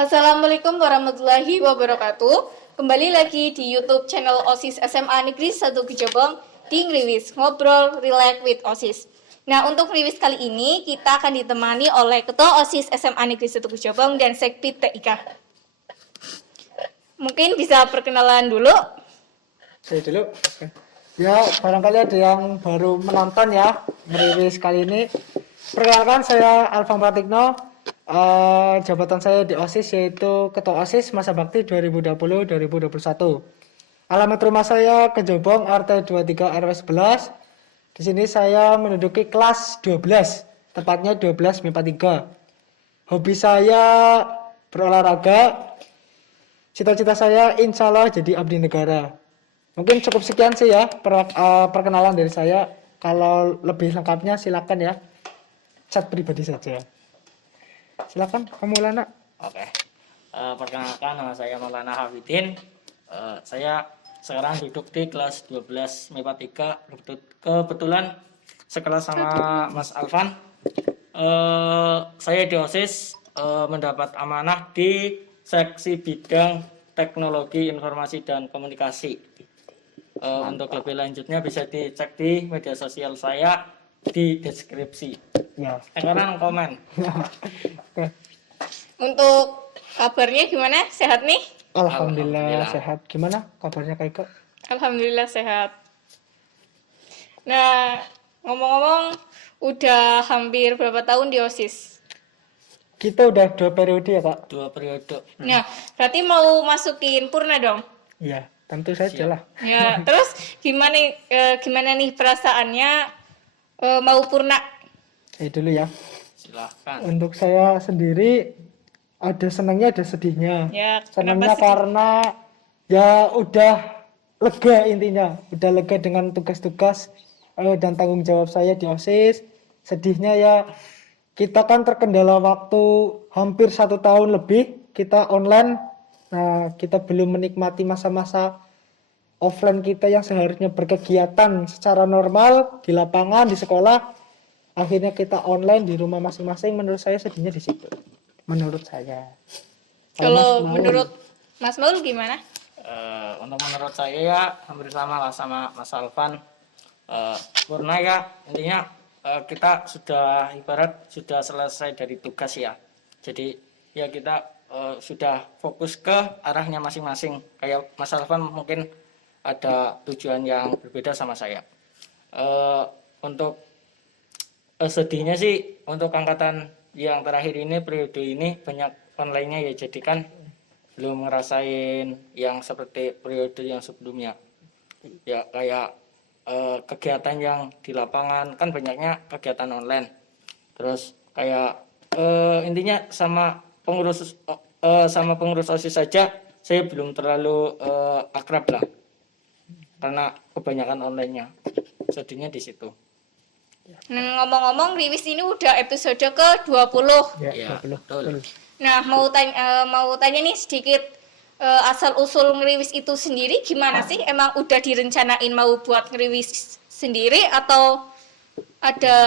Assalamualaikum warahmatullahi wabarakatuh. Kembali lagi di YouTube channel OSIS SMA Negeri 1 Kejabong di Ngriwis, Ngobrol Relax with OSIS. Nah, untuk Ngriwis kali ini kita akan ditemani oleh Ketua OSIS SMA Negeri 1 Kejabong dan Sekbid TIK. Mungkin bisa perkenalan dulu. Saya dulu. Ya, barangkali ada yang baru menonton ya Ngriwis kali ini. Perkenalkan, saya Alvan Pratikno. Jabatan saya di OSIS yaitu Ketua OSIS masa bakti 2020-2021. Alamat rumah saya Kejabong, RT 23 RW 11. Di sini saya menduduki kelas 12, tepatnya 12 MIPA 3. Hobi saya berolahraga. Cita-cita saya insya Allah jadi abdi negara. Mungkin cukup sekian sih ya perkenalan dari saya. Kalau lebih lengkapnya silakan ya chat pribadi saja. Silakan kamu Lana. Oke. Perkenalkan, nama saya Maulana Hafidin. Saya sekarang duduk di kelas 12 MIPA 3. Kebetulan sekelas sama Mas Alvan. Saya di OSIS mendapat amanah di seksi bidang teknologi informasi dan komunikasi. Untuk lebih lanjutnya bisa dicek di media sosial saya di deskripsi. Ya. Sekarang komen. Oke. Untuk kabarnya gimana? Sehat nih? Alhamdulillah Alhamdulillah. sehat. Gimana kabarnya Kak Iko? Alhamdulillah sehat. Nah, ngomong-ngomong, udah hampir berapa tahun di OSIS? Kita udah 2 periode ya Kak? 2 periode. Nah, berarti mau masukin purna dong? Iya, tentu saja lah. Ya, terus gimana nih perasaannya mau purna? Saya dulu ya. Silahkan. Untuk saya sendiri ada senangnya ada sedihnya. Ya, Senangnya kenapa sedih? karena ya udah lega intinya, udah lega dengan tugas-tugas dan tanggung jawab saya di OSIS. Sedihnya ya kita kan terkendala waktu hampir 1 tahun lebih kita online. Nah, kita belum menikmati masa-masa offline kita yang seharusnya berkegiatan secara normal di lapangan, di sekolah. Akhirnya kita online di rumah masing-masing. Menurut saya sedihnya di situ. Menurut saya. Kalau Mas Maul. menurut Mas Maul gimana? Untuk menurut saya ya hampir sama lah sama Mas Alvan. Purna ya intinya kita sudah ibarat sudah selesai dari tugas ya. Jadi ya kita sudah fokus ke arahnya masing-masing. Kayak Mas Alvan mungkin ada tujuan yang berbeda sama saya. Untuk sedihnya sih untuk angkatan yang terakhir ini periode ini banyak online-nya ya, jadi kan belum ngerasain yang seperti periode yang sebelumnya ya, kayak kegiatan yang di lapangan kan banyaknya kegiatan online. Terus kayak intinya sama pengurus OSIS saja saya belum terlalu akrab lah karena kebanyakan online-nya. Sedihnya di situ. Nah, ngomong-ngomong, Riwis ini udah episode ke-20. Ya, Ya, betul. Nah, mau tanya nih sedikit, asal-usul ngeriwis itu sendiri gimana sih? Emang udah direncanain mau buat ngeriwis sendiri atau ada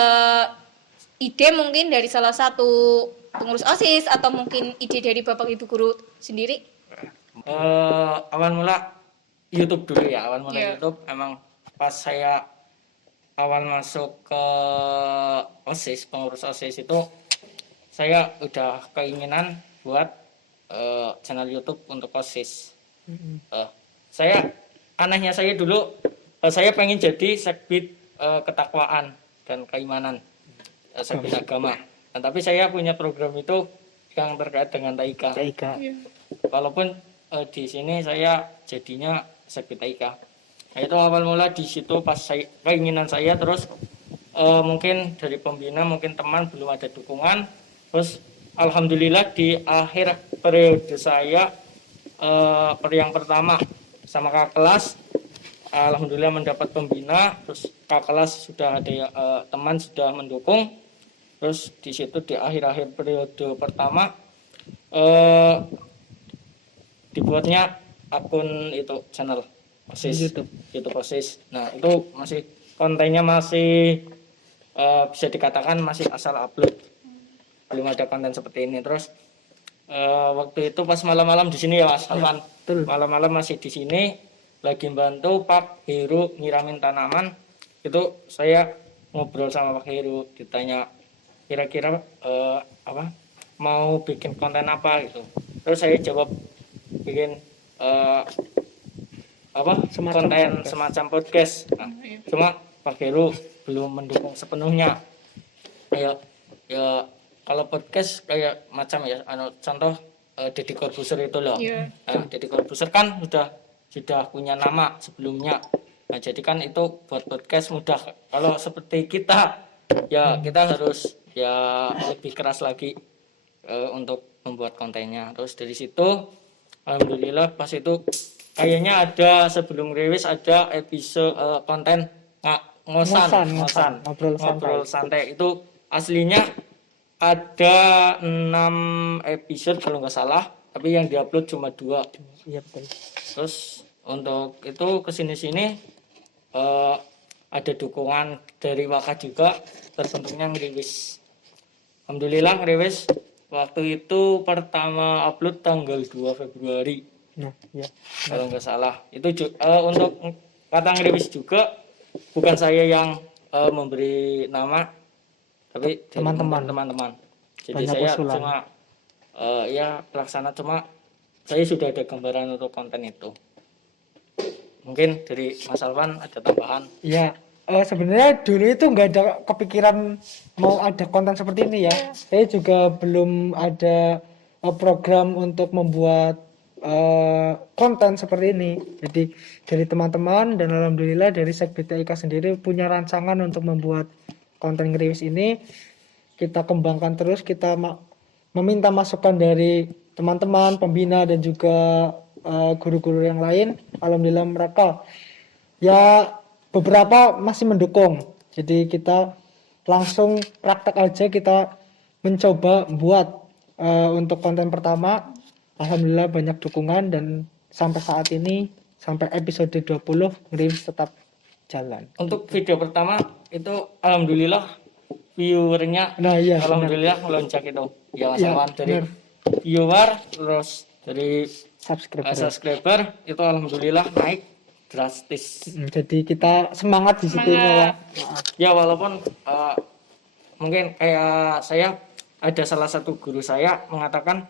ide mungkin dari salah satu pengurus OSIS atau mungkin ide dari Bapak Ibu guru sendiri? Awal mula YouTube dulu ya. Awal mula Iya. YouTube emang pas saya awal masuk ke OSIS, pengurus OSIS itu saya udah keinginan buat channel YouTube untuk OSIS. Anehnya saya dulu saya pengen jadi sekbid ketakwaan dan keimanan, sekbid agama. Nah, tapi saya punya program itu yang terkait dengan TIK. Kak Ika. Walaupun di sini saya jadinya sekbid TIK. Nah, itu awal mula di situ pas keinginan saya, terus mungkin dari pembina, mungkin teman belum ada dukungan. Terus alhamdulillah di akhir periode saya yang pertama sama kakak kelas, alhamdulillah mendapat pembina. Terus kakak kelas sudah ada teman sudah mendukung. Terus di situ di akhir-akhir periode pertama dibuatnya akun itu channel OSIS, YouTube OSIS. Nah, itu masih kontennya masih bisa dikatakan masih asal upload, belum ada konten seperti ini. Terus waktu itu pas malam-malam di sini ya Mas Alvan. betul. Malam-malam masih di sini lagi bantu Pak Heru nyiramin tanaman. Itu saya ngobrol sama Pak Heru, ditanya kira-kira apa mau bikin konten apa gitu. Terus saya jawab bikin Semacam konten podcast. semacam podcast. Nah, cuma Pak Heru belum mendukung sepenuhnya. Ya, ya kalau podcast kayak macam ya, contoh Deddy Corbuzier itu loh. Iya. Nah, Deddy Corbuzier kan sudah punya nama sebelumnya. Nah, jadi kan itu buat podcast mudah. Kalau seperti kita, ya kita harus ya lebih keras lagi untuk membuat kontennya. Terus dari situ, alhamdulillah pas itu kayaknya ada sebelum rilis ada episode konten ngosan ngobrol santai itu aslinya ada 6 episode kalau nggak salah, tapi yang diupload cuma 2. Iya betul. Terus untuk itu kesini-sini ada dukungan dari Waka juga, terbentuknya ngeriwis. Alhamdulillah ngeriwis waktu itu pertama upload tanggal 2 Februari Nah, ya. kalau nggak salah. Itu untuk kata ngeriwis juga bukan saya yang memberi nama, tapi dari teman-teman. Jadi Banyak saya usulan. cuma ya pelaksana, cuma saya sudah ada gambaran untuk konten itu. Mungkin dari Mas Alvan ada tambahan. Ya, sebenarnya dulu itu nggak ada kepikiran mau ada konten seperti ini ya. Saya juga belum ada program untuk membuat konten seperti ini. Jadi dari teman-teman dan alhamdulillah dari SekBTIK sendiri punya rancangan untuk membuat konten ngeriwis ini. Kita kembangkan terus, kita meminta masukan dari teman-teman, pembina dan juga guru-guru yang lain. Alhamdulillah mereka ya beberapa masih mendukung. Jadi kita langsung praktek aja, kita mencoba buat untuk konten pertama. Alhamdulillah banyak dukungan dan sampai saat ini sampai episode 20 ngeriwis tetap jalan. Untuk video pertama itu alhamdulillah viewernya Nah iya, alhamdulillah melonjak itu. Ya Mas Iya, Alvan, dari benar. viewer terus dari Subscriber. subscriber itu alhamdulillah naik drastis. Jadi kita semangat di situ ya. Ya walaupun mungkin kayak saya ada salah satu guru saya mengatakan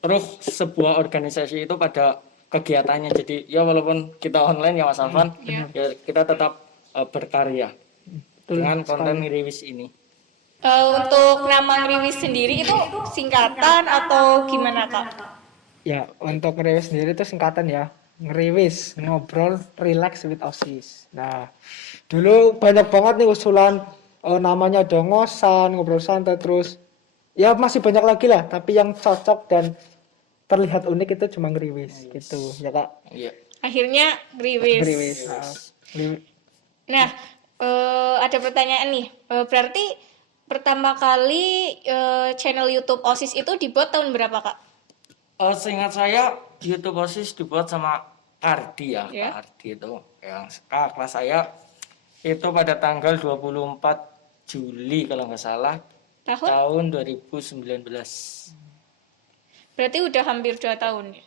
terus sebuah organisasi itu pada kegiatannya. Jadi ya walaupun kita online ya Mas Alvan, ya kita tetap berkarya dengan konten ngeriwis ini. Untuk nama ngeriwis sendiri itu singkatan atau gimana Kak? Ya, untuk ngeriwis sendiri itu singkatan ya. Ngeriwis, ngobrol, relax with OSIS. Nah, dulu banyak banget nih usulan namanya ada ngosan, ngobrol santai, terus ya masih banyak lagi lah, tapi yang cocok dan terlihat unik itu cuma ngeriwis gitu ya Kak. Iya. Akhirnya ngeriwis. Ngeriwis. Nah, ada pertanyaan nih. Berarti pertama kali channel YouTube OSIS itu dibuat tahun berapa Kak? Seingat saya YouTube OSIS dibuat sama Ardi ya. Iya. Kak Ardi itu yang kakak kelas saya itu pada tanggal 24 Juli kalau nggak salah tahun 2019. Berarti udah hampir 2 tahun ya?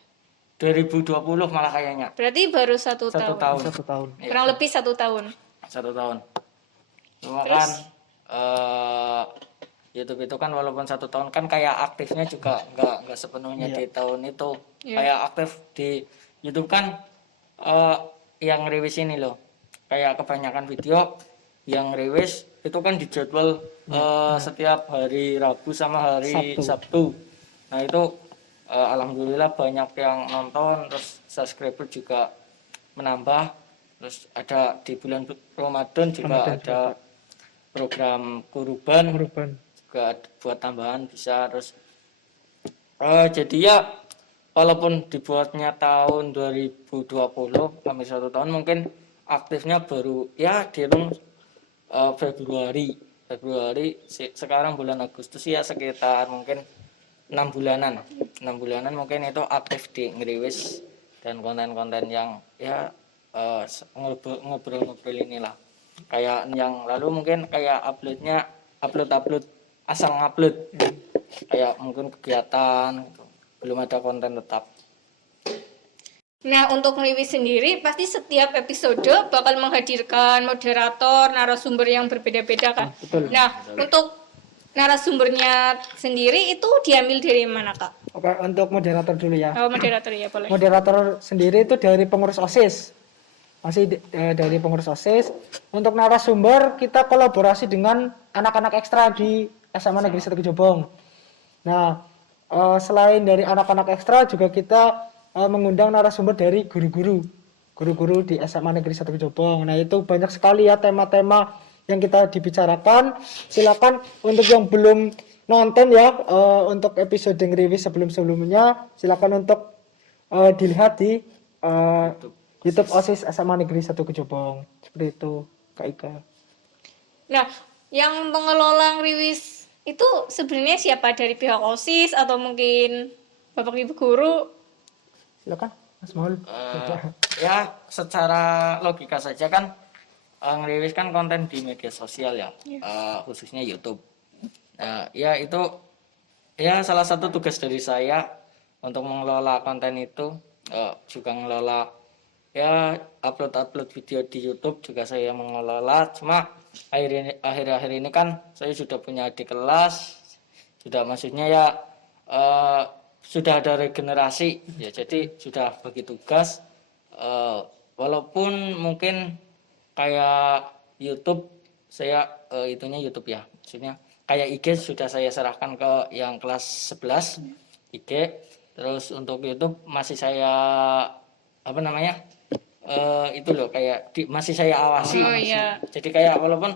2020 malah kayaknya. Berarti baru 1 1 tahun. tahun. 1 tahun. Kurang lebih 1 tahun. 1 tahun. Cuma Terus? kan YouTube itu kan walaupun 1 tahun kan kayak aktifnya juga nggak sepenuhnya di tahun itu. Iya. Kayak aktif di YouTube kan yang rilis ini loh. Kayak kebanyakan video yang rilis itu kan dijadwal setiap hari Rabu sama hari Sabtu. Nah itu alhamdulillah banyak yang nonton, terus subscriber juga menambah. Terus ada di bulan Ramadan juga ada program kurban juga buat tambahan bisa. Terus jadi ya walaupun dibuatnya tahun 2020 hampir 1 tahun, mungkin aktifnya baru ya dihitung Februari sekarang bulan Agustus ya sekitar mungkin 6 bulanan mungkin itu aktif di ngeriwis dan konten-konten yang ya ngobrol-ngobrol inilah. Kayak yang lalu mungkin kayak upload asal ngupload. kayak mungkin kegiatan gitu. Belum ada konten tetap. Nah, untuk Ngriwis sendiri pasti setiap episode bakal menghadirkan moderator, narasumber yang berbeda-beda kan. Betul. Nah, untuk narasumbernya sendiri itu diambil dari mana, Kak? Oke, untuk moderator dulu ya. Oh, moderator ya boleh. Moderator sendiri itu dari pengurus OSIS. Dari pengurus OSIS. Untuk narasumber kita kolaborasi dengan anak-anak ekstra di SMA Negeri 1 Kejobong. Nah, selain dari anak-anak ekstra juga kita mengundang narasumber dari guru-guru di SMA Negeri 1 Kejobong. Nah, itu banyak sekali ya tema-tema yang kita dibicarakan. Silakan untuk yang belum nonton ya untuk episode Ngriwis sebelum-sebelumnya, silakan untuk dilihat di YouTube OSIS SMA Negeri 1 Kejobong. Seperti itu, Kak Ika. Nah, yang mengelola Ngriwis itu sebenarnya siapa, dari pihak OSIS atau mungkin Bapak Ibu guru? Silakan, Mas Maul. Ya secara logika saja kan Ngriwis kan konten di media sosial ya, khususnya YouTube. Ya itu ya salah satu tugas dari saya untuk mengelola konten itu, juga mengelola ya upload video di YouTube juga saya mengelola. Cuma akhir-akhir ini kan saya sudah punya adik kelas, sudah maksudnya ya sudah ada regenerasi ya, jadi sudah bagi tugas. Walaupun mungkin kayak YouTube saya itunya YouTube ya, maksudnya kayak IG sudah saya serahkan ke yang kelas 11 IG. Terus untuk YouTube masih saya itu loh kayak masih saya awasi. Iya. Jadi kayak walaupun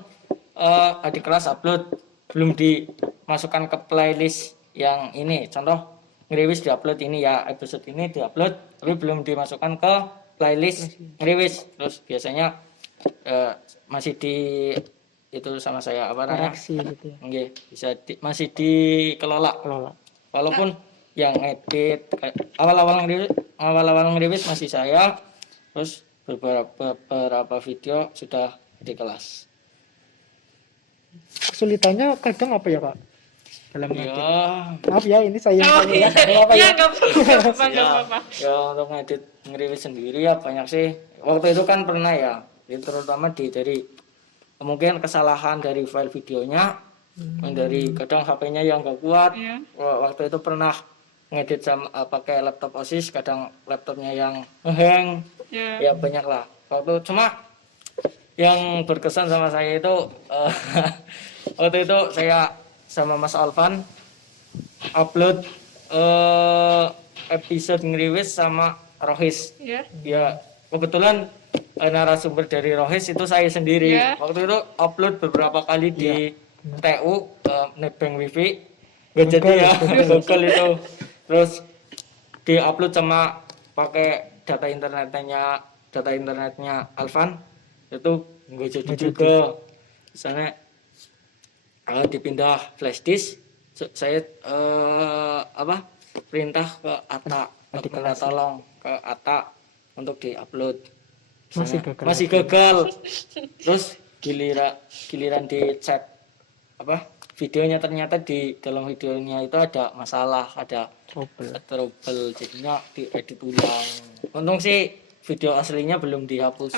adik kelas upload belum dimasukkan ke playlist yang ini, contoh Ngriwis diupload ini ya, episode ini diupload tapi belum dimasukkan ke playlist Ngriwis. Terus biasanya masih di itu sama saya Koreksi gitu ya. Nggih, bisa masih dikelola. Walaupun yang edit awal-awal Ngriwis masih saya, terus beberapa video sudah di kelas. Kesulitannya kadang apa ya, Kak? Dalam ngedit. Ya, Maaf ya, ini saya yang tanya ya. Apa ya? Nggak apa-apa. ya untuk ngedit Ngriwis sendiri ya banyak sih. Waktu itu kan pernah ya, terutama dari mungkin kesalahan dari file videonya, dari kadang HP-nya yang nggak kuat. Iya. Waktu itu pernah ngedit sama pakai laptop OSIS, kadang laptopnya yang hang. Ya banyak lah. Waktu cuma yang berkesan sama saya itu waktu itu saya sama Mas Alvan upload episode Ngriwis sama Rohis. Ya kebetulan narasumber dari Rohis itu saya sendiri. Waktu itu upload beberapa kali di TU Nebeng Wifi. Gak jadi ya, Google itu. Terus diupload sama pakai data internetnya Alvan, itu nggak jadi juga. Misalnya dipindah flash disk, saya perintah ke Ata, minta tolong ke Ata untuk diupload. Masih gagal. Terus giliran di chat videonya, ternyata di dalam videonya itu ada masalah, ada trouble, jadinya diedit ulang. Untung sih video aslinya belum dihapus.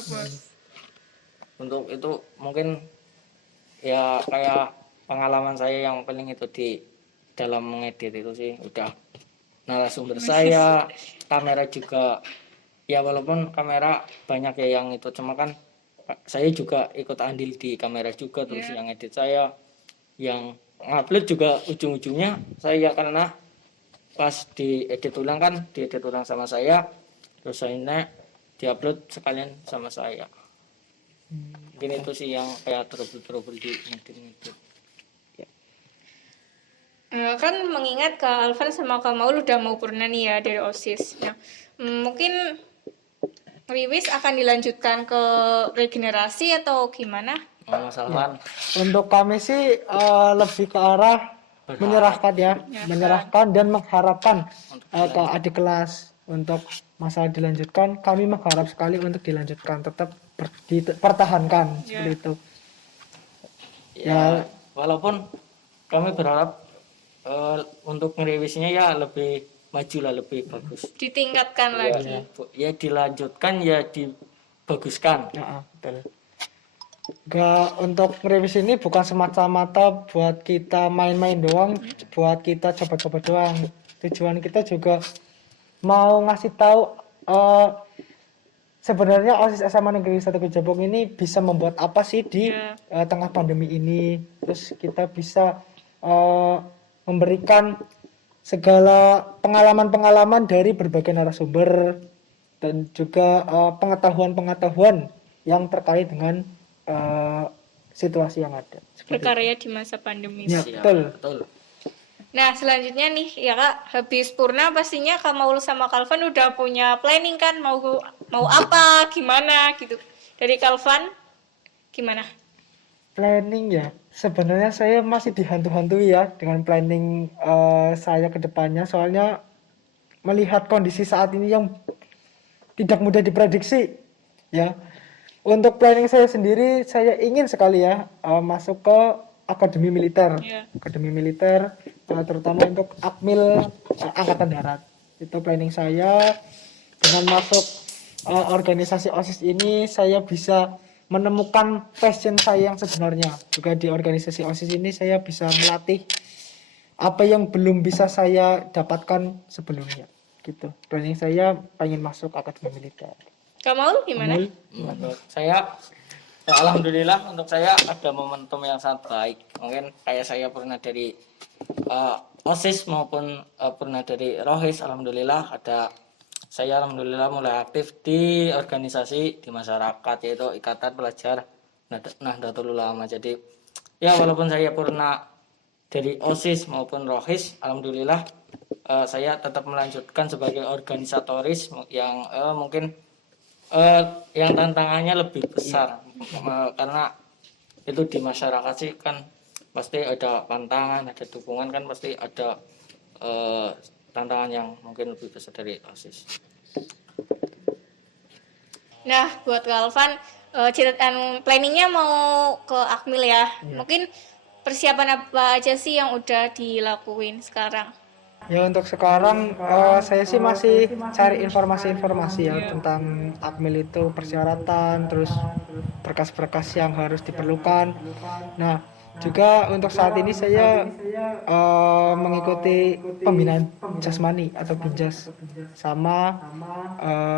Untuk itu mungkin ya kayak pengalaman saya yang paling itu di dalam mengedit itu sih, udah narasumber saya, kamera juga ya, walaupun kamera banyak ya yang itu, cuma kan saya juga ikut andil di kamera juga. Terus yang edit saya, yang upload juga ujung-ujungnya saya, karena pas diedit ulang sama saya, terus saya diupload sekalian sama saya. Mungkin itu sih yang kayak trouble di ngedit. Kan mengingat Kak Alvan sama Kak Maul udah mau purna nih ya dari OSIS. Nah, mungkin Ngriwis akan dilanjutkan ke regenerasi atau gimana? Mas Alvan. Untuk kami sih lebih ke arah menyerahkan ya, menyerahkan dan mengharapkan ke adik kelas untuk masalah dilanjutkan. Kami mengharap sekali untuk dilanjutkan, tetap dipertahankan seperti itu. Ya, walaupun kami berharap untuk ngeriwisnya ya lebih maju lah, lebih bagus. Ditingkatkan lagi. Ya dilanjutkan, ya dibaguskan. Ya, betul. Gak, untuk review ini bukan semata-mata buat kita main-main doang, buat kita coba-coba doang. Tujuan kita juga mau ngasih tahu sebenarnya OSIS SMA Negeri 1 Kejabung ini bisa membuat apa sih di tengah pandemi ini. Terus kita bisa memberikan segala pengalaman-pengalaman dari berbagai narasumber dan juga pengetahuan-pengetahuan yang terkait dengan situasi yang ada. Berkarya di masa pandemi. Ya, Siap, betul. betul. Nah, selanjutnya nih ya Kak, habis Purna pastinya Kak Maul sama Kalvan udah punya planning kan, mau apa, gimana gitu. Dari Kalvan gimana? Planning ya, sebenarnya saya masih dihantu-hantui ya dengan planning saya ke depannya, soalnya melihat kondisi saat ini yang tidak mudah diprediksi ya. Untuk planning saya sendiri, saya ingin sekali ya masuk ke akademi militer. Akademi militer, terutama untuk Akmil Angkatan Darat. Itu planning saya. Dengan masuk organisasi OSIS ini, saya bisa menemukan passion saya yang sebenarnya. Juga di organisasi OSIS ini saya bisa melatih apa yang belum bisa saya dapatkan sebelumnya. Gitu. Planning saya pengen masuk akademi militer. Kak Maul gimana? Menurut saya, ya alhamdulillah untuk saya ada momentum yang sangat baik. Mungkin kayak saya pernah dari OSIS maupun pernah dari Rohis, alhamdulillah saya alhamdulillah mulai aktif di organisasi di masyarakat, yaitu Ikatan Pelajar Nahdlatul Ulama. Jadi ya walaupun saya pernah dari OSIS maupun Rohis, alhamdulillah saya tetap melanjutkan sebagai organisatoris yang mungkin yang tantangannya lebih besar karena itu di masyarakat sih kan pasti ada pantangan, ada dukungan, kan pasti ada tantangan yang mungkin lebih besar dari OSIS. Nah, buat Kalvan, planningnya mau ke Akmil ya. Mungkin persiapan apa aja sih yang udah dilakuin sekarang? Ya, untuk sekarang saya sih masih cari informasi-informasi ya tentang Akmil itu, persyaratan, terus berkas-berkas yang harus diperlukan. Nah, juga untuk saat ini saya mengikuti pembinaan jasmani atau binjas sama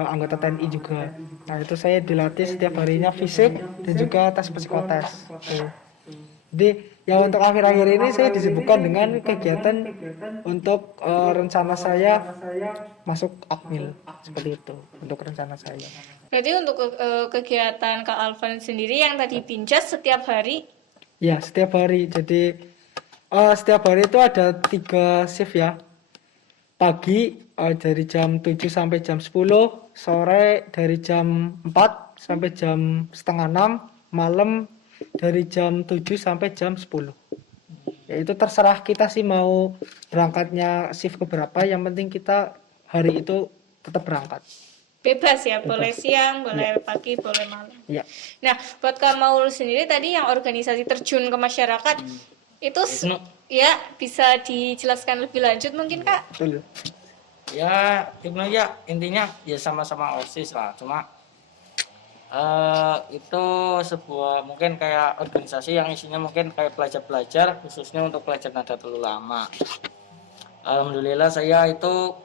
anggota TNI juga. Nah, itu saya dilatih setiap harinya fisik dan juga tes psikotes. Jadi ya untuk akhir-akhir ini saya disibukkan dengan kegiatan untuk rencana saya masuk Akmil, seperti itu untuk rencana saya. Berarti untuk kegiatan Kak Alvan sendiri yang tadi binjas setiap hari? Ya, setiap hari. Jadi setiap hari itu ada 3 shift ya. Pagi dari jam 7 sampai jam 10, sore dari jam 4 sampai jam setengah 6, malam dari jam 7 sampai jam 10. Ya, itu terserah kita sih mau berangkatnya shift keberapa, yang penting kita hari itu tetap berangkat. Bebas ya, boleh siang, boleh pagi, boleh malam. Ya. Nah, buat Kak Maul sendiri tadi yang organisasi terjun ke masyarakat, itu ya bisa dijelaskan lebih lanjut mungkin Kak? Betul. Ya, Ibnu ya intinya ya sama-sama OSIS lah, cuma itu sebuah mungkin kayak organisasi yang isinya mungkin kayak pelajar-pelajar, khususnya untuk pelajar Nahdlatul Ulama. Alhamdulillah saya itu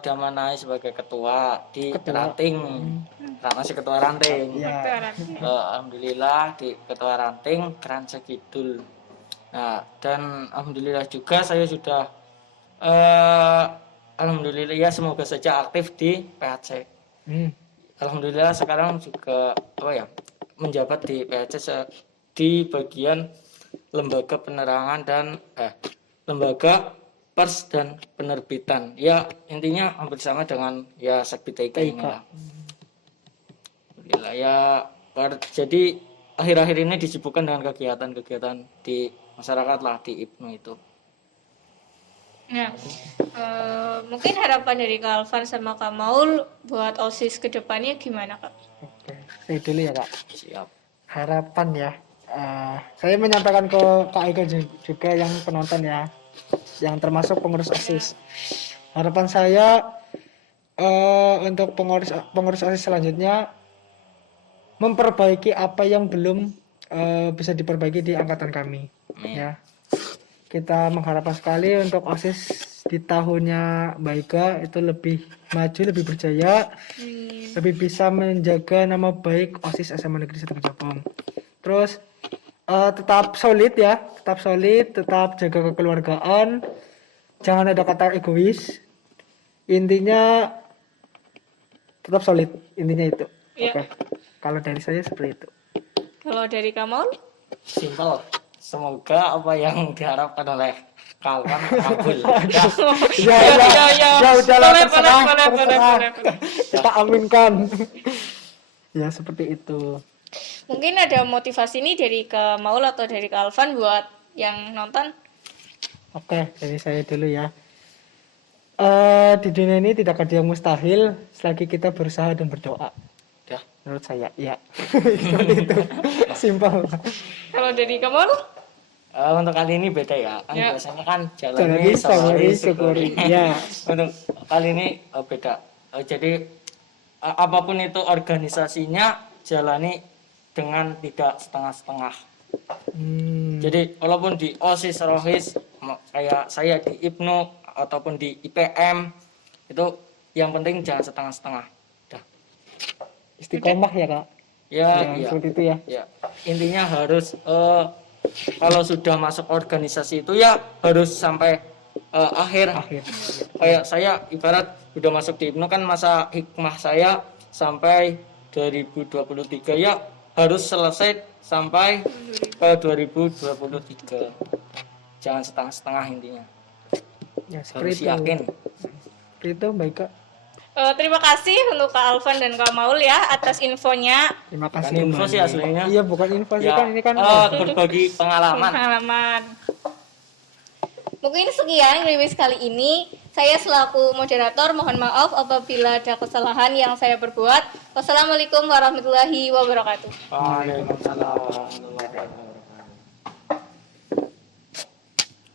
diamanai sebagai ketua di ranting, masih ketua ranting. Alhamdulillah di ketua ranting Kranjang Kidul. Nah, dan alhamdulillah juga saya sudah alhamdulillah ya, semoga saja aktif di PHC. Alhamdulillah sekarang juga menjabat di PHC di bagian lembaga penerangan dan lembaga pers dan penerbitan. Ya intinya hampir sama dengan ya Sekbid ini lah. Alhamdulillah ya. Jadi akhir-akhir ini disibukkan dengan kegiatan-kegiatan di masyarakat lah, di Ibnu itu. Nah, mungkin harapan dari Kak Alvan sama Kak Maul buat OSIS ke depannya gimana Kak? Oke, saya dulu ya Kak. Siap. Harapan ya. Saya menyampaikan ke Kak Ega juga yang penonton ya, yang termasuk pengurus OSIS. Harapan saya untuk pengurus OSIS selanjutnya memperbaiki apa yang belum bisa diperbaiki di angkatan kami. Ya, kita mengharapkan sekali untuk OSIS di tahunnya Mbak Ega itu lebih maju, lebih berjaya, lebih bisa menjaga nama baik OSIS SMA Negeri 1 Kejabung. Terus tetap solid ya, tetap jaga kekeluargaan, jangan ada kata egois. Intinya tetap solid, intinya itu. Iya. Oke. Kalau dari saya seperti itu. Kalau dari Kamal? Simpel. Semoga apa yang diharapkan oleh kawan kabul. Ya, udahlah, terserah. Kita aminkan. Ya seperti itu. Mungkin ada motivasi nih dari ke Maul atau dari ke Alvan buat yang nonton. Oke, dari saya dulu ya. Di dunia ini tidak ada yang mustahil selagi kita berusaha dan berdoa. Udah. Menurut saya, ya. Seperti itu. Simpel. Kalau dari Kamal? Untuk kali ini beda ya. Kan Ya. biasanya kan Jalani, sabari, syukuri. Ya. Untuk kali ini beda. Jadi apapun itu organisasinya jalani dengan tidak setengah-setengah. Jadi walaupun di OSIS, ROHIS, kayak saya di IPNU ataupun di IPM, itu yang penting jangan setengah-setengah. Dah. Istiqomah ya, Kak. Ya, iya. Seperti itu ya. Ya, intinya harus kalau sudah masuk organisasi itu ya harus sampai akhir. Kayak saya ibarat udah masuk di IPNU kan masa hikmah saya sampai 2023 ya harus selesai sampai ke 2023. Jangan setengah-setengah intinya. Ya, Harus seperti itu. yakin. Seperti itu, baik, Kak. Terima kasih untuk Kak Alvan dan Kak Maul ya atas infonya. Terima Bukan kasih. info Mbak. sih aslinya. Iya, bukan info sih Ya, kan ini kan. berbagi pengalaman. Pengalaman. Mungkin sekian review kali ini. Saya selaku moderator mohon maaf apabila ada kesalahan yang saya perbuat. Wassalamualaikum warahmatullahi wabarakatuh. Waalaikumsalam warahmatullahi wabarakatuh.